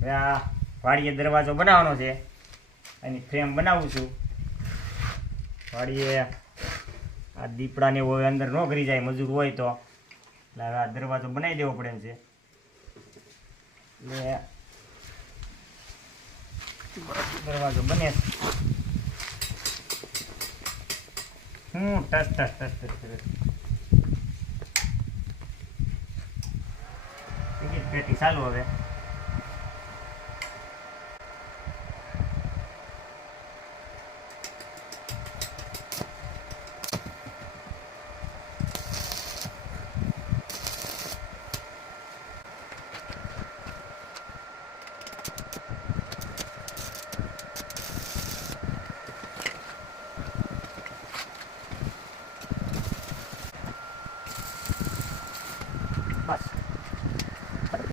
હવે આ વાડીએ દરવાજો બનાવવાનો છે, એની ફ્રેમ બનાવું છું. વાડીએ આ દીપડાને હોય અંદર ન કરી જાય, મજૂર હોય તો. એટલે હવે આ દરવાજો બનાવી દેવો પડે છે. એટલે દરવાજો બને ટસ ટસ ટસ ટસ કરે. ટિકિટ પેટી ચાલુ હવે. બસ